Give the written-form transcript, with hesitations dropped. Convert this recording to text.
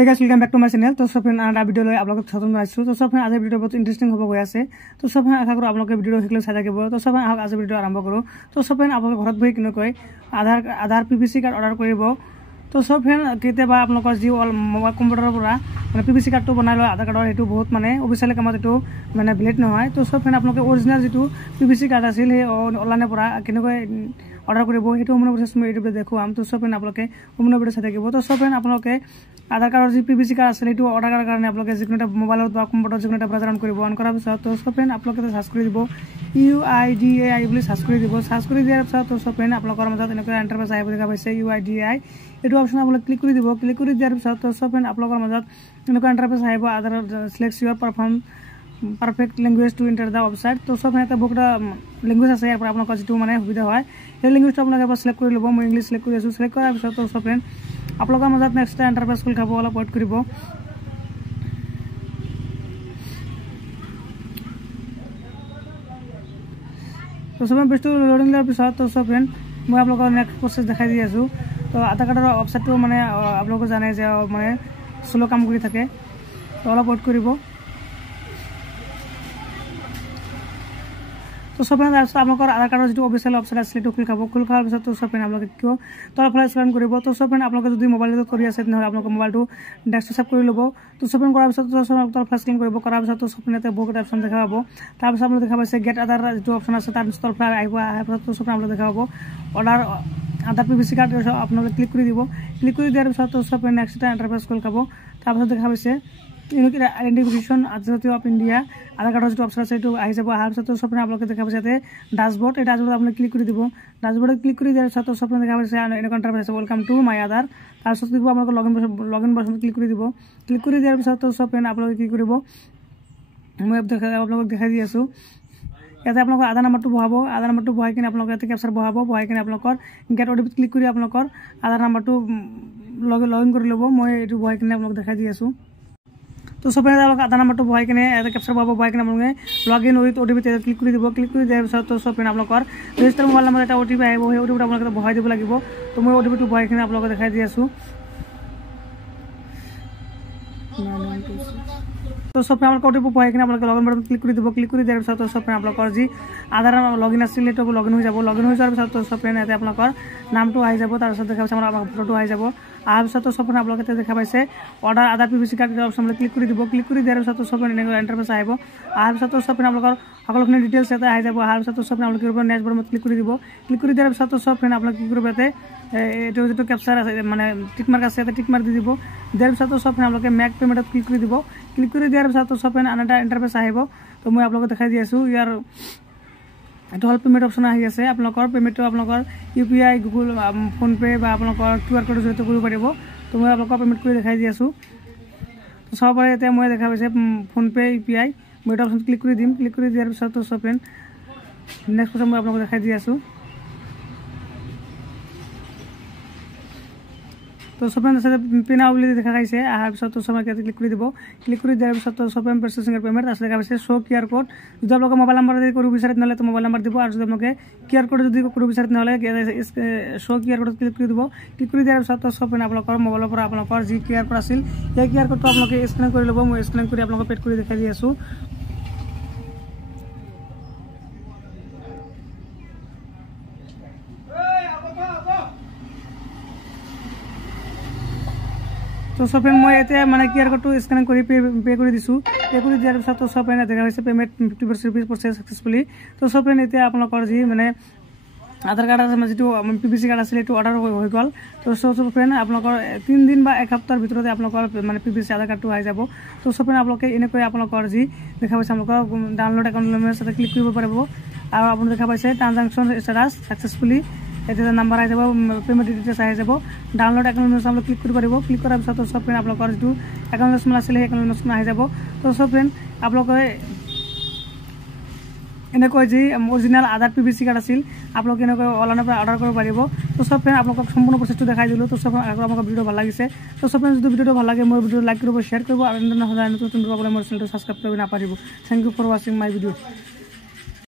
Hey guys, welcome back to my channel. तो सब friend आना वीडियो ले आप लोग खत्म कराइछु तो सब फ्रेंड आज वीडियो बहुत इंटरेस्टिंग होबो गय আছে तो सब फ्रेंड आशा करो आप लोग के वीडियो देखले साजा केबो तो सब फ्रेंड आज वीडियो आरंभ करो तो सब फ्रेंड आप लोग घरत बहि किनो कय आधार पीवीसी कार्ड ऑर्डर करिवो तो सब फ्रेंड केतेबा आप लोग जी मोबाइल कंप्यूटर पुरा माने पीवीसी कार्ड तो बनाइलो आधार कार्ड हेतु बहुत माने ऑफिशियल कामत हेतु माने वैलिड নহয় तो सब फ्रेंड आप लोग के ओरिजिनल जेतु पीवीसी कार्ड আছিল हे ऑनलाइन पुरा किनो कय ऑर्डर करिवो हेतु हमने प्रोसेस में यूट्यूब पे देखुआम तो सब फ्रेंड आप लोग के हमने वीडियो साथे केबो तो सब फ्रेंड आप लोग के आधार कार्ड जी पीवीसी कार्ड আছে এটো অর্ডার করার কারণে আপনাকে যেকোনো মোবাইল বা কম্পিউটার যেকোনো ব্রাউজার অন কৰিব অন কৰাৰ পিছত তো সব ফ্ৰেন্ড আপোনালোকে সাৰ্চ কৰি দিব UIDAI বুলি সাৰ্চ কৰি দিব সাৰ্চ কৰি দিয়াৰ পিছত তো সব ফ্ৰেন্ড আপোনালোকৰ মাজত এনেকৈ ইন্টাৰফেস আহিব দেখা পাইছে UIDAI এটো অপচন আপোনালোকে ক্লিক কৰি দিব ক্লিক কৰি দিয়াৰ পিছত তো সব ফ্ৰেন্ড আপোনালোকৰ মাজত এনেকৈ ইন্টাৰফেস আহিব Aadhaar select your perfect language to enter the website तो सब है बुकटा लैंग्वेज আছে ইয়াৰ পৰা আপোনাক যেটো মানে সুবিধা হয় এই ল্যাঙ্গুৱেজটো আপোনাক এবাৰ সিলেক্ট কৰি লব মই ইংলিশ সিলেক্ট কৰি আছো সিলেক্ট কৰাৰ পিছত তো সব ফ্ৰেন্ড আপোনালোকৰ মাজত নেক্সট ইন্টাৰফেস খুল খাব অলপ ওয়েট কৰিব तो सब बेस्ट लोडिंग ल्यार पिছত तो सब फ्रेंड মই আপোনালোকক নেক্সট প্ৰসেস দেখাই দি আছো তো আধাৰ কাৰ্ডৰ ওয়েবসাইটটো মানে আপোনালোকে জানে যে মানে স্লো কাম কৰি থাকে তো অলপ ওয়েট কৰিব तो सब फ्रेंड आपलोकर आधार कार्ड जो ऑफिशियल वेबसाइट আছে তো খুল খাওয়ার পিছত তো सब फ्रेंड आपलोके कियो तल फाले स्कैन करिवो तो सब फ्रेंड आपलोके যদি মোবাইল কৰি আছে নহলে आपलोके মোবাইলটো ডেস্কটপ সেভ কৰি লব তো सब फ्रेंड কৰাৰ পিছত তো सब तल फाले स्कैन কৰিব কৰাৰ পিছত তো सब फ्रेंड এতে বহুত অপচন দেখা পাবো তাৰ পিছত আপোনালোকে দেখা পাইছে গেট আধাৰ যেটো অপচন আছে তাৰ তল ফালে আহিব আহাৰ পিছত তো सब फ्रेंड আপোনালোকে দেখা পাবো অৰ্ডাৰ আধাৰ পীভিসি কাৰ্ড আপোনালোকে ক্লিক কৰি দিব ক্লিক কৰি দিয়াৰ পিছত তো सब फ्रेंड নেক্সট ইন্টাৰফেস খুল খাব তাৰ পিছত দেখা পাইছে unique identification authority of India Aadhaar card जो অপশন আছে এটো আহি যাব আহাৰ পিছত তো सब फ्रेंड আপোনালোকে দেখা পাইছে ড্যাশবোৰ্ড এই ড্যাশবোৰ্ড আপুনি ক্লিক কৰি দিব ড্যাশবোৰ্ডে ক্লিক কৰি দিয়াৰ পিছত তো सब फ्रेंड দেখা পাইছে এনেকুৱা ইন্টাৰফেস আছে ওয়েলকাম টু মাই আধাৰ তাৰ পিছত দিব আপোনালোকে লগইন বাটন ক্লিক কৰি দিব ক্লিক কৰি দিয়াৰ পিছত তো सब फ्रेंड আপোনালোকে কি কৰিব মই আপোনালোকক দেখাই দি আছো ইয়াতে আপোনালোকৰ আধাৰ নাম্বাৰটো বহাব আধাৰ নাম্বাৰটো বহাই কিনে আপোনালোকে ইয়াতে ক্যাপচাৰ বহাব বহাই কিনে আপোনালোকৰ গেট ওটিপি ক্লিক কৰি আপোনালোকৰ আধাৰ নাম্বাৰটো লগইন কৰি ল'ব মই এটো বহাই কিনে আপোনালোকক দেখাই দি আছো तो सब फ्रेंड आधार नम्बर तो बहाई के कैप्चर बहाब बहाई अपने लगइन विथ ओटीपी क्लिक कर दी क्लिक कर दियार पिছত तो सब फ्रेंड आपलोकर रेजिस्टर मोबाइल नम्बर এটা ओटीपी আহিব সেই ओटीपी आपलोके बहाई দিব লাগিব तो মই ओटीपी টো बहाई किने आपलोके দেখাই দি আছো तो सब फ्रेंड आपलोके ओटीपी बहाई किने आपलोके लगइन बटन क्लिक कर दियार पिছত तो सब फ्रेंड आपलोकर जी आधार लगइन আছিল এটো লগইন হৈ যাব লগইন হৈ যোৱাৰ পিছত তো सब फ्रेंड এতে आपलोकर নামটো আহি যাব তাৰ পিছত দেখা পাইছে আমাৰ ফটোটো আহি যাব आर पिছত तो सब फ्रेंड आपलोके देखा पाइसे order Aadhaar PVC card option में क्लिक कर दी क्लिक कर दियार पिছত तो सब फ्रेंड इंटरफेस आइबो आर पिছত तो सब फ्रेंड आपलोकर সকলোখিনি ডিটেইলস এতে আহি যাব आर पिছত तो सब फ्रेंड आपलोके ऊपर नेक्स्ट बार में क्लिक कर দিব क्लिक कर दियार पिছত तो सब फ्रेंड आपलोके কি কৰিব এতে এটো যেটো ক্যাপচার আছে মানে টিক মার্ক আছে এতে টিক মার্ক দি দিব দিয়ার পিছত तो सब फ्रेंड आपलोके মেক পেমেন্টত ক্লিক कर দিব ক্লিক कर দিয়ার পিছত तो सब फ्रेंड আনটা इंटरफेस আহিবো তো মই आपलोকে দেখাই দি আছো ইয়াৰ এটো হল পেমেন্ট অপশন আহি আছে আপোনালোকৰ পেমেন্টটো আপোনালোকৰ ইউপিআই গুগল ফোন পে বা আপোনালোকৰ কিউআৰ কোড জৰিয়তে কৰিব পাৰিব তো মই আপোনালোকক পেমেন্ট কৰি দেখাই দি আছো তো সবৰে এতে মই দেখা পাইছে ফোন পে ইউপিআই মই এটা অপশন ক্লিক কৰি দিম ক্লিক কৰি দিয়াৰ পিছত তো सब फ्रेंड নেক্সট মই আপোনালোকক দেখাই দি আছো तो सब फ्रेंड আছে পিন আউলি দেখা গাইছে আহাৰ পিছত তো সময় কেতে ক্লিক কৰি দিব ক্লিক কৰি দিয়াৰ পিছত তো सब फ्रेंड প্ৰসেসিং এৰ পেমেন্ট আছে দেখা পাইছে শো কিউআৰ কোড যদি আপোনালোকে মোবাইল নাম্বাৰ দি কৰিব বিচাৰিত নহলে তো মোবাইল নাম্বাৰ দিব আৰু যদি আপোনালোকে কিউআৰ কোড যদি কৰিব বিচাৰিত নহলে শো কিউআৰ কোড ক্লিক কৰি দিব ক্লিক কৰি দিয়াৰ পিছত তো सब फ्रेंड আপোনালোকৰ মোবাইলৰ পৰা আপোনালোকৰ যি কিউআৰ কোড আছিল এই কিউআৰ কোডটো আপোনালোকে স্ক্যান কৰি ল'ব মই স্ক্যান কৰি আপোনালোকক পেড কৰি দেখাই দি আছো तो सब फ्रेंड मैं एते माने किউআর कोड तो स्कैन करी पे करी दिसु पे करी दियार पिছত तो सब फ्रेंड দেখা হৈছে पेमेंट 50% प्रोसेस सक्सेसफुली तो सब फ्रेंड एते আপোনালোকৰ जी माने आधार कार्ड আছে যেটো पीवीसी कार्ड আছিল এটো অর্ডার হৈ গল তো सब फ्रेंड আপোনালোকৰ 3 দিন বা এক সপ্তাহৰ ভিতৰতে আপোনালোকৰ মানে पीवीसी आधार कार्ड টো আহি যাব তো सब फ्रेंड আপোনালোকে এনেকৈ আপোনালোকৰ जी দেখা পাইছে আপোনালোকৰ ডাউনলোড একাউন্ট নাম্বাৰৰ সাথে ক্লিক কৰিব পাৰিব আৰু আপুনি দেখা পাইছে ট্ৰানজাকশন স্ট্যাটাস सक्सेसफुली এটা নাম্বার আহি যাব পেমেন্ট ডিটেইলস আহি যাব ডাউনলোড একাউন্ট নাম্বার ক্লিক কৰিব পাৰিব ক্লিক কৰাৰ পিছত তো सब फ्रेंड আপোনালোকৰ যেটো একাউন্ট নাম্বাৰ আছিল সেই একাউন্ট নাম্বাৰ আহি যাব তো सब फ्रेंड আপোনালোকে এনেকৈ যে অৰিজিনাল আধাৰ পীভিসি কাৰ্ড আছিল আপোনালোকে এনেকৈ অনলাইনৰ পৰা অৰ্ডাৰ কৰিব পাৰিব তো सब फ्रेंड আপোনালোকক সম্পূৰ্ণ প্ৰচেছটো দেখাই দিলো তো सब फ्रेंड আপোনালোকৰ ভিডিও ভাল লাগিছে তো सब फ्रेंड যদি ভিডিওটো ভাল লাগে মোৰ ভিডিও লাইক কৰিব শেয়াৰ কৰিব আৰু নতুন নতুন ভিডিও পাবলৈ মোৰ চেনেলটো সাবস্ক্ৰাইব কৰিব নাপাহৰিব thank you for watching my video